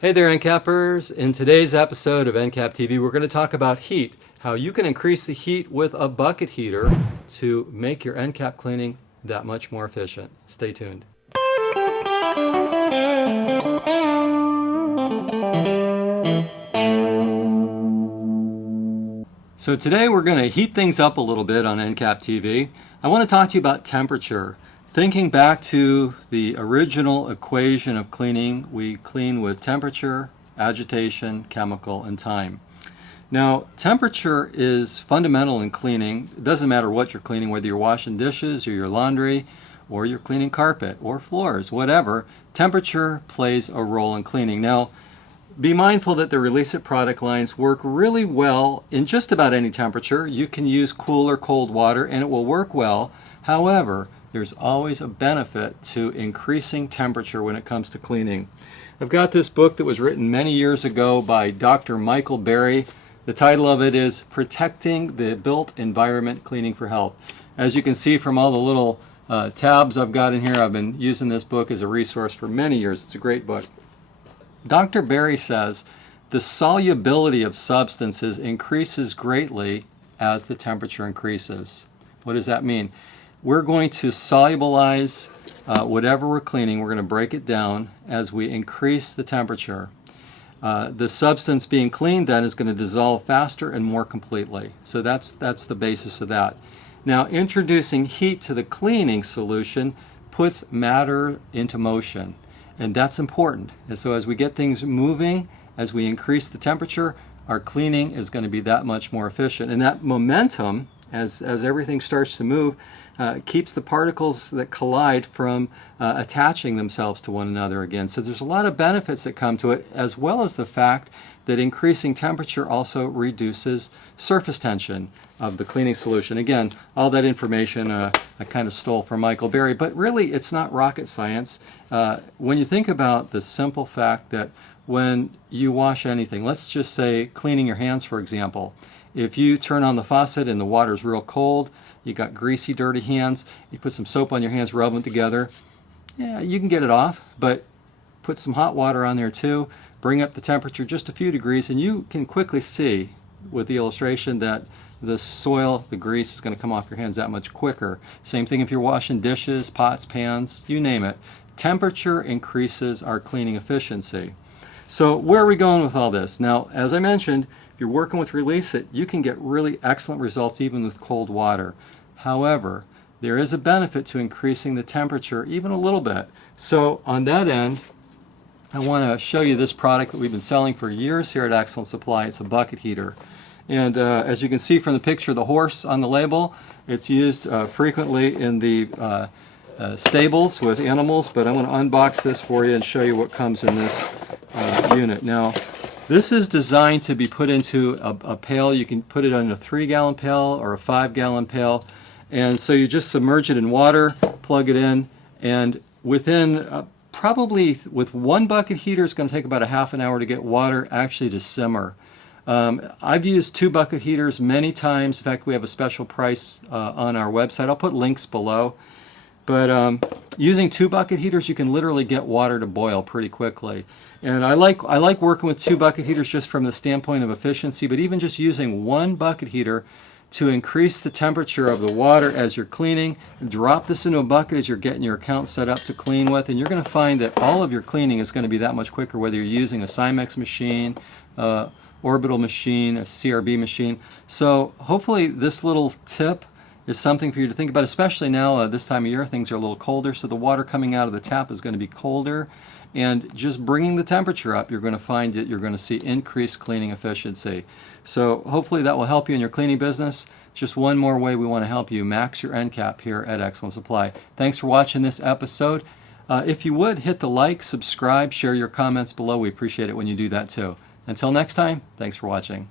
Hey there, NCAPers. In today's episode of NCAP TV, we're going to talk about heat, how you can increase the heat with a bucket heater to make your NCAP cleaning that much more efficient. Stay tuned. So today we're going to heat things up a little bit on NCAP TV. I want to talk to you about temperature. Thinking back to the original equation of cleaning, we clean with temperature, agitation, chemical, and time. Now, temperature is fundamental in cleaning. It doesn't matter what you're cleaning, whether you're washing dishes or your laundry or you're cleaning carpet or floors, whatever. Temperature plays a role in cleaning. Now, be mindful that the Release It product lines work really well in just about any temperature. You can use cool or cold water and it will work well. However, there's always a benefit to increasing temperature when it comes to cleaning. I've got this book that was written many years ago by Dr. Michael Berry. The title of it is Protecting the Built Environment Cleaning for Health. As you can see from all the little tabs I've got in here, I've been using this book as a resource for many years. It's a great book. Dr. Berry says the solubility of substances increases greatly as the temperature increases. What does that mean? We're going to solubilize whatever we're cleaning. We're going to break it down as we increase the temperature. The substance being cleaned then is going to dissolve faster and more completely. So that's the basis of that. Now, introducing heat to the cleaning solution puts matter into motion, and that's important. And so as we get things moving, as we increase the temperature, our cleaning is going to be that much more efficient. And that momentum, as everything starts to move, keeps the particles that collide from attaching themselves to one another again. So there's a lot of benefits that come to it, as well as the fact that increasing temperature also reduces surface tension of the cleaning solution. Again, all that information I kind of stole from Michael Berry, but really it's not rocket science. When you think about the simple fact that when you wash anything, let's just say cleaning your hands, for example, if you turn on the faucet and the water's real cold, you got greasy, dirty hands, you put some soap on your hands, rub them together, yeah, you can get it off, but put some hot water on there too, bring up the temperature just a few degrees, and you can quickly see with the illustration that the soil, the grease is going to come off your hands that much quicker. Same thing if you're washing dishes, pots, pans, you name it. Temperature increases our cleaning efficiency. So where are we going with all this? Now, as I mentioned, if you're working with Release It, you can get really excellent results even with cold water. However, there is a benefit to increasing the temperature even a little bit. So on that end, I want to show you this product that we've been selling for years here at Excellent Supply. It's a bucket heater. And as you can see from the picture, the horse on the label, it's used frequently in the stables with animals, but I'm going to unbox this for you and show you what comes in this unit. Now, this is designed to be put into a pail. You can put it in a 3-gallon pail or a 5-gallon pail. And so you just submerge it in water, plug it in, and within probably with one bucket heater, it's going to take about a half an hour to get water actually to simmer. I've used 2 bucket heaters many times. In fact, we have a special price on our website. I'll put links below. But using 2 bucket heaters, you can literally get water to boil pretty quickly. And I like working with 2 bucket heaters just from the standpoint of efficiency, but even just using 1 bucket heater to increase the temperature of the water as you're cleaning, drop this into a bucket as you're getting your account set up to clean with, and you're going to find that all of your cleaning is going to be that much quicker, whether you're using a Cymex machine, orbital machine, a CRB machine. So hopefully this little tip is something for you to think about, especially now this time of year. Things are a little colder, so the water coming out of the tap is going to be colder, and just bringing the temperature up, you're going to find that you're going to see increased cleaning efficiency. So hopefully that will help you in your cleaning business. Just one more way we want to help you max your NCAP here at Excellent Supply. Thanks for watching this episode. If you would, hit the like, subscribe, share your comments below. We appreciate it when you do that too. Until next time, thanks for watching.